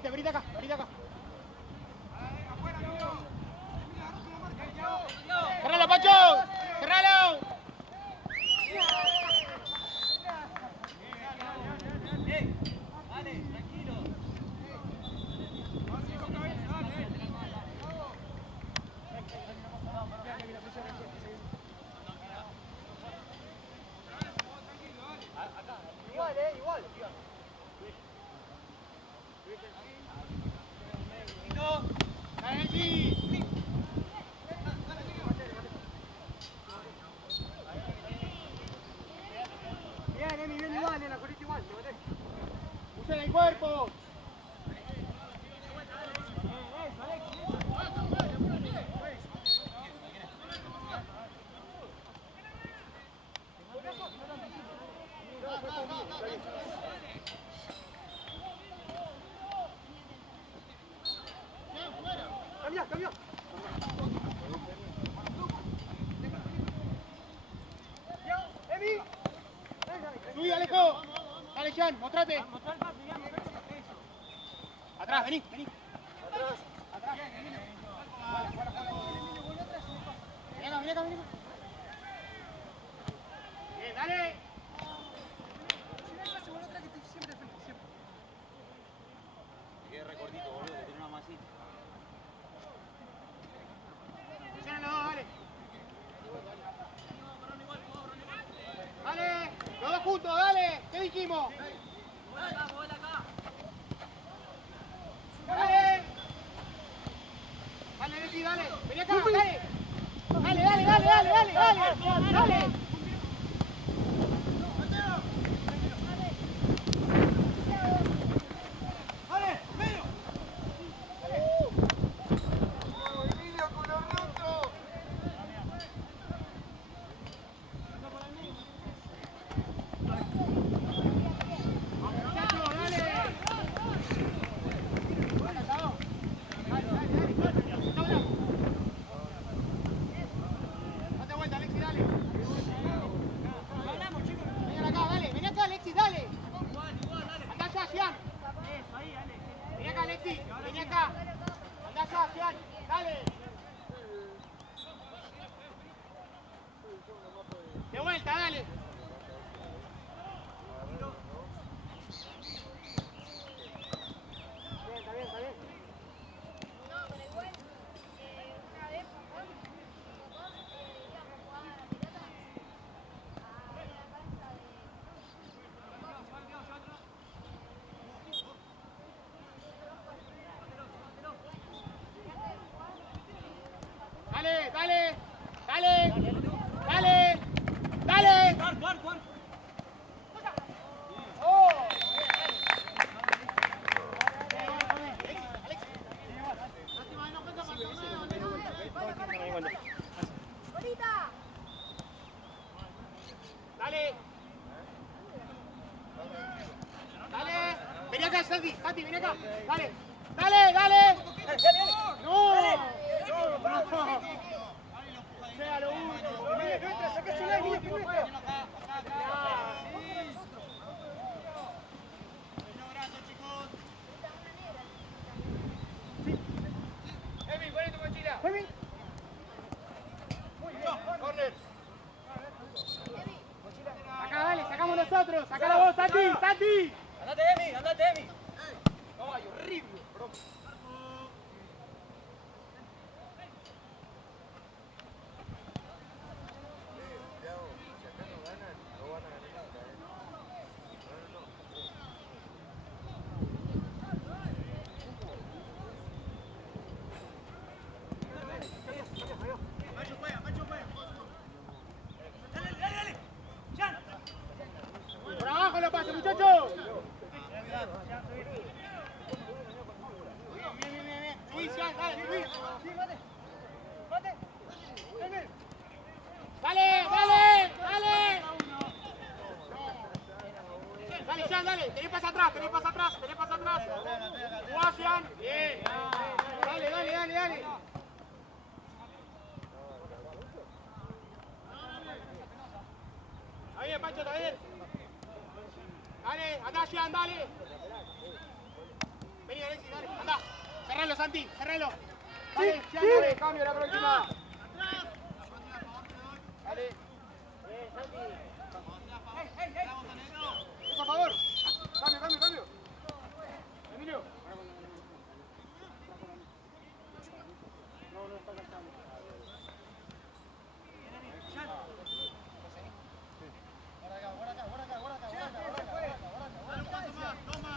Venite acá, venite acá. ¡Cerralo, Pacho! ¡Cerralo! Vale, tranquilo. Igual. ¡Dale, Messi! Bien igual, la corriste igual. ¡Usen el cuerpo! Cambia. Emi. ¡Subí, Alejo! Dale, Jan, mostrate. Atrás, vení. Atrás. Vení acá. Bien, dale. Te quedé recortito, boludo, que tiene una masita. Presionen los dos, dale. Dale, los dos juntos, dale. ¿Qué dijimos? Dale. Dale, Messi, dale. Vení acá, dale. Dale. Date vuelta, Alexis, dale. Vení acá, Alexis, dale. Andá allá, Cian. Vení acá, Alexis. Vení acá. Andá allá, Cian. Dale. De vuelta, dale. Está bien. Dale. Oh. Dale. Vení acá, Santi, vení acá. Dale. No. Sea lo único. Emi, poné tu mochila. Corner. Acá, dale, sacamos nosotros. Sacala vos, Santi. Andate, Emi. Ay, horrible. Por abajo lo pasa, muchachos. Bien. Subí, Cian, dale, subí. Dale. Dale, Cian, dale. Tenés pasa atrás. Jugá, Cian. Bien. Dale. Está bien, Pancho, está bien. Dale, andá, Cian, dale. Vení, Alexis, Cerralo, Santi, cerralo. Dale, Sí, ya, sí. dale. Cambio la próxima. Dale. Santi. Por favor. Cambio. Emilio.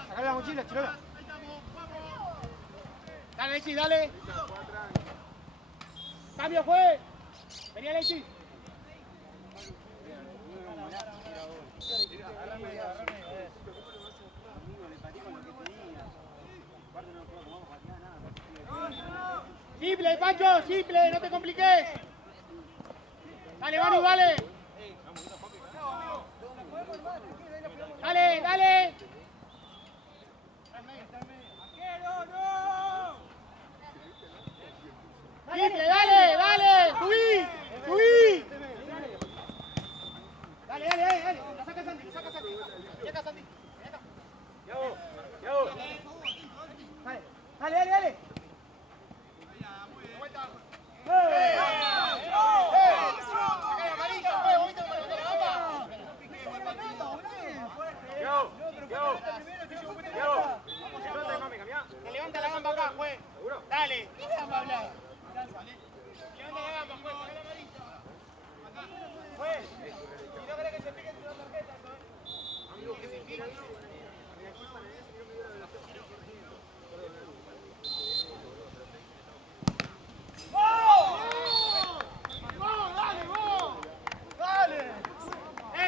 Sacale la mochila, Chirola. Dale, Lexi, dale. Cambio, juez. Venía Lexi. Simple, Pancho, simple, no te compliques. Dale, Manu, dale. Dale, dale. Simple, dale, dale. Subí, subí. Dale, dale, dale, dale. La saca Santi, la saca Santi. Ven acá, Santi. Ven acá. Dale. Te levanta la gamba acá, juez. Dale. ¿Qué gamba habla? Levanta la gamba, juez. Saca la amarilla. Juez, si no querés que se pique la tarjeta, amigo, que se pique.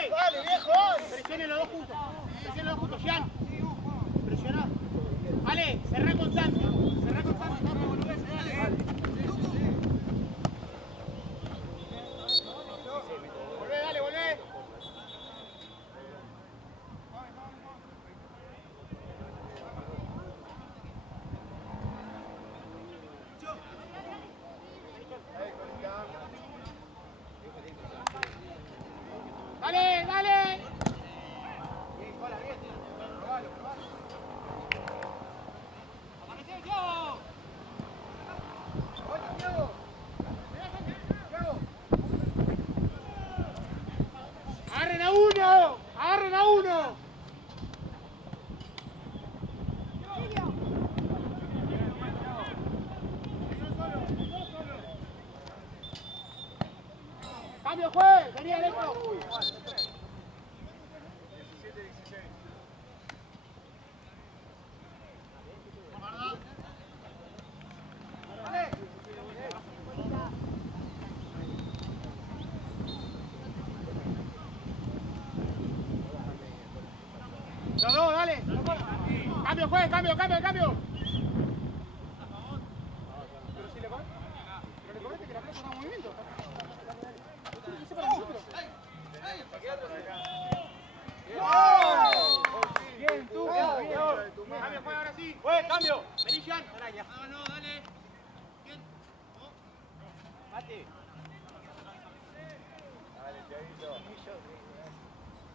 Dale, viejo. Presionen los dos juntos. Presionen los dos juntos, Jean. Presiona. Ale, cerrá con Santi. Cerrá con Santi. Volvé, dale, volvé. Dale, dale. Agarren a uno. Agarren a uno. Cambio, juez. Venía lejos. Los dos, dale. Cambio, juez, cambio. Pero si le comete que la pelota está en movimiento. ¿Qué para nosotros? Bien, tú. Cambio, juez, ahora sí. Juez, cambio. Vení, Jean. No, dale. Mate.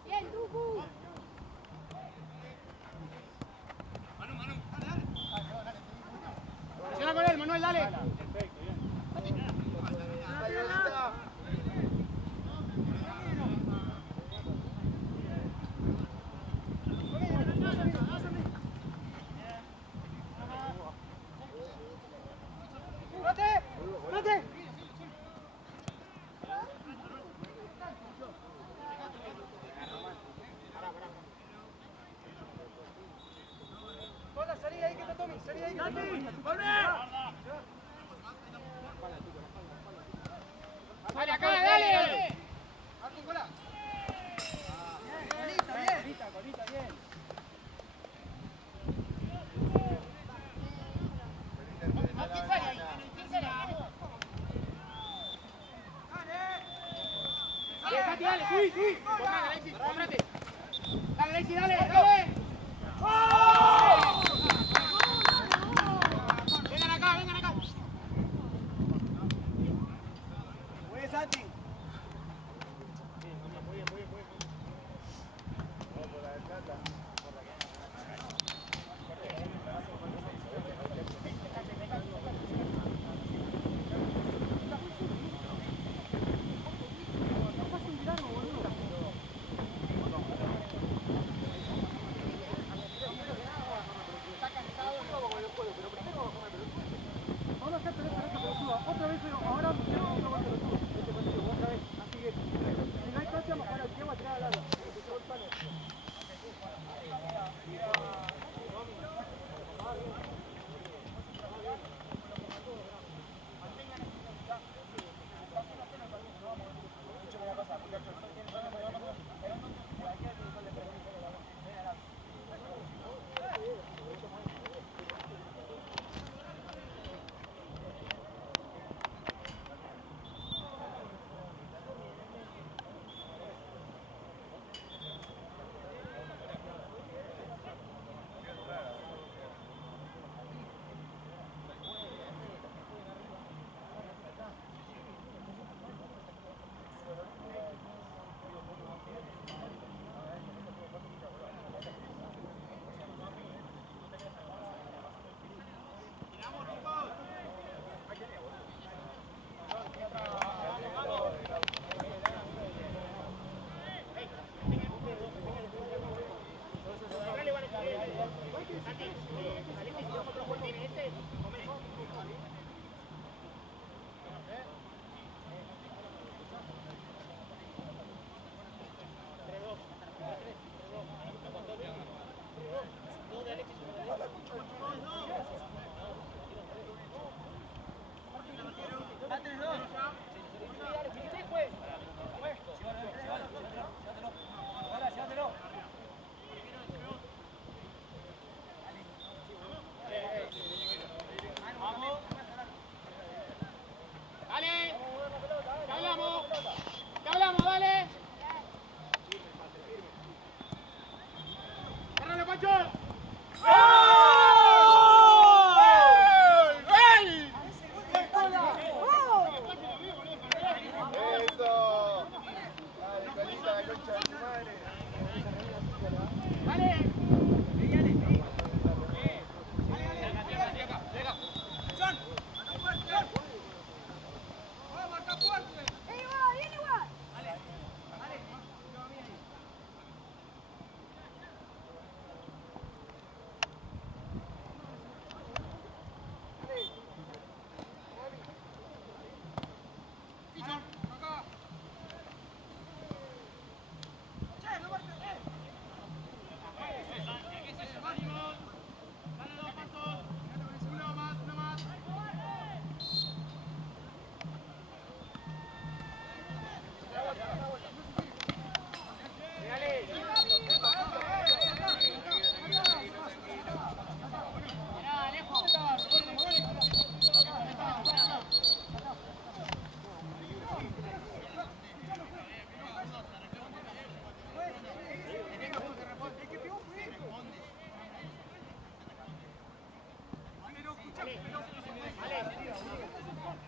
Bien, Tucu. Presiona con él, Manuel, dale. ¡Mate! Hola, salí ahí que te tomes, salí ahí que te tomes. Dale, acá, dale. Marco, cola. Colita, bien. Dale, sí. Comprate, Alexis, comprate. Dale, Alexis, dale. ¡Oh! Vengan acá. Muy bien, Santi.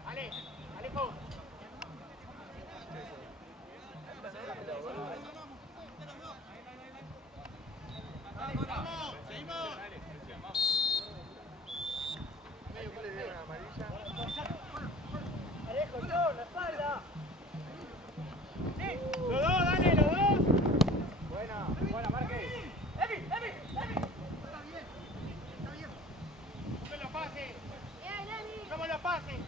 Alejo. Los dos, dale, los dos. Buena, Marque. No me lo pases. Bien, Emi. No me lo pases.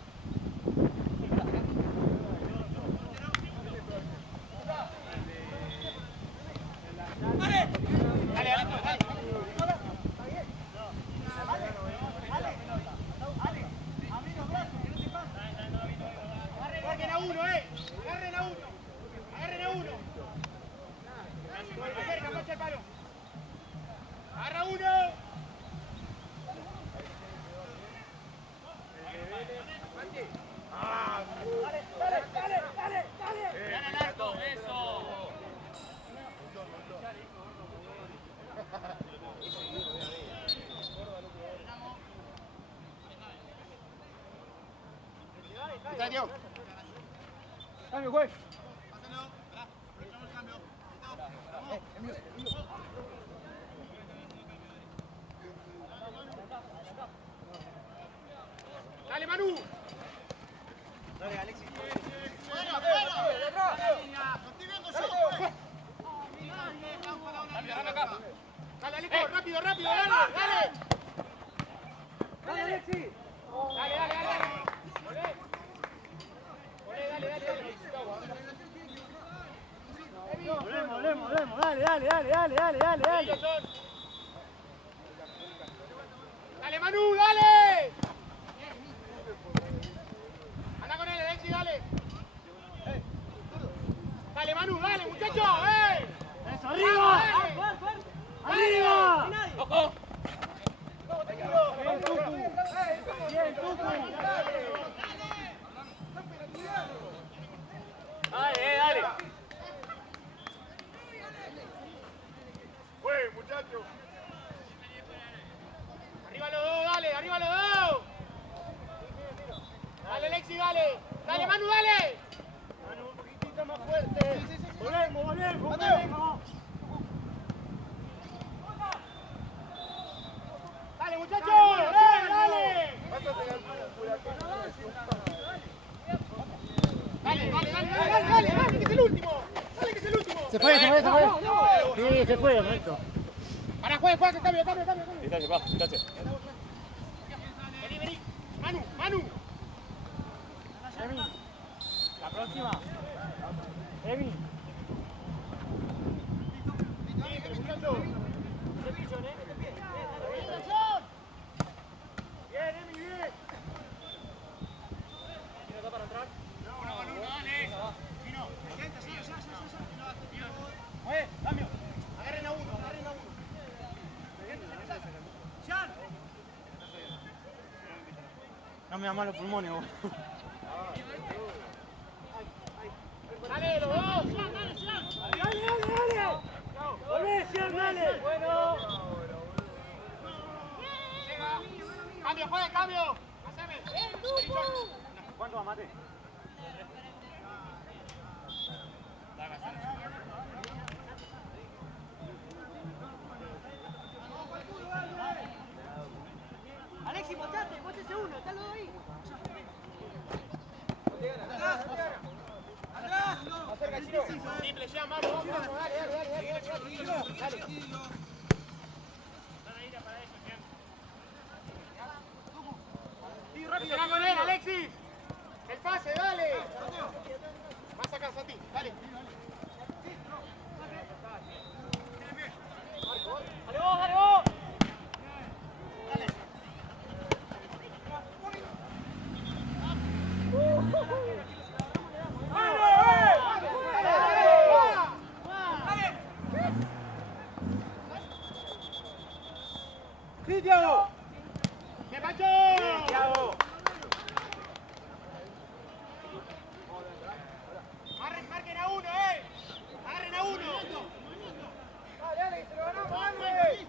Agarren a uno, agarren a uno. Agarren a uno. Acerca, pacha el palo. Agarra uno. Cambio, juez. Dale, Manu. Dale, Alexis. Dale, Alejo, rápido, rápido, dale, dale. Dale, Alexis. Dale, dale, dale. Volvé. Volvé, dale, dale, dale. Volvemos. Dale. Dale, Manu, dale. Anda con él, Alexis, dale. Dale, Manu, dale, muchacho, ¡Eso, arriba! ¡Arriba! ¡Ojo! Bien, Tucu. Bien, Tucu. Dale. Muchacho. Arriba los dos, dale, arriba los dos. Dale, Alexis, dale. Dale, Manu, dale. Manu, un poquitito más fuerte. Volvemos. Dale, muchachos. Dale. Dale, que es el último. Dale, que es el último. Se fue. Sí, se fue, correcto. Para, juega, cambio. Quítate. Vení. Manu. Emi. La próxima. Emi. Bien, Emi, bien. Cambio. Agarren a uno. No me da mal los pulmones, vos. Dale, los dos. Dale. Volvé, Sean, dale. Bueno. Cambio. Haceme. ¿Cuánto va, Mate? Alexis, botate uno, está los dos ahí. Atrás. Simple, ya, vamos, dale. Rápido, con él, Alexis. El pase, dale. Va a sacar a ti, dale. Dale vos. ¡Sí, Thiago! ¡Me pacho! ¡Thiago! Marquen a uno, agarren a uno. Dale, se lo ganamos, dale.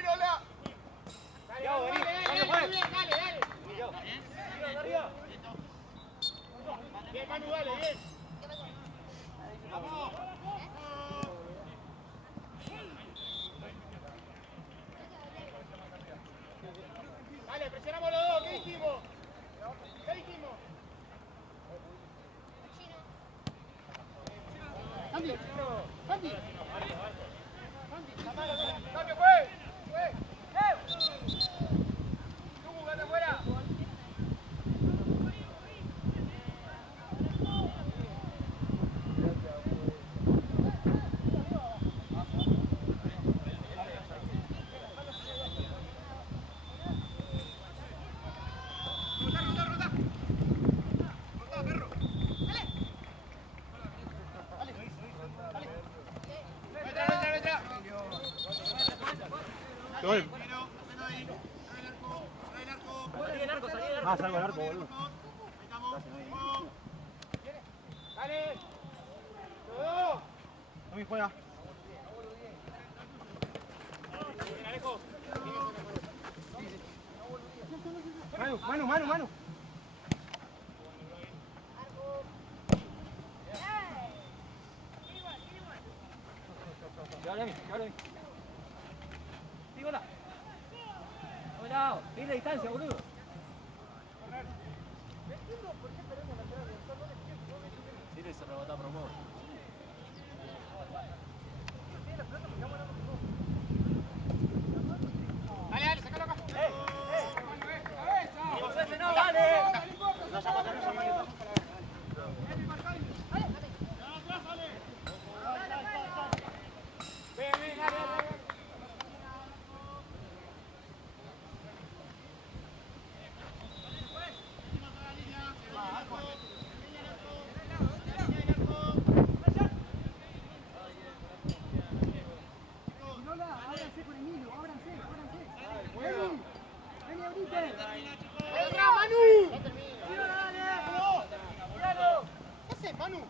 Pirola. Dale, dale. Bien, Manu, dale, bien. Vamos. Dale, presionamos los dos, ¿qué dijimos? ¿Qué dijimos? Andy, Andy. ¡Cambio, fue! ¡Tú, vete afuera! Ah, salgo al arco, boludo. ¡Dale! ¡Todo! Tommy juega. Manu. Llévale a mí. Dígola. Cuidado, pide distancia, boludo. Sí, se rebota por poco. Dale, sacalo acá. No, dale. Ven, dale. Ábranse con Emilio, ábranse. Vení ahorita. ¡Atrás, Manu! ¡Tíralo, dale! ¡Tíralo! ¿Qué haces, Manu?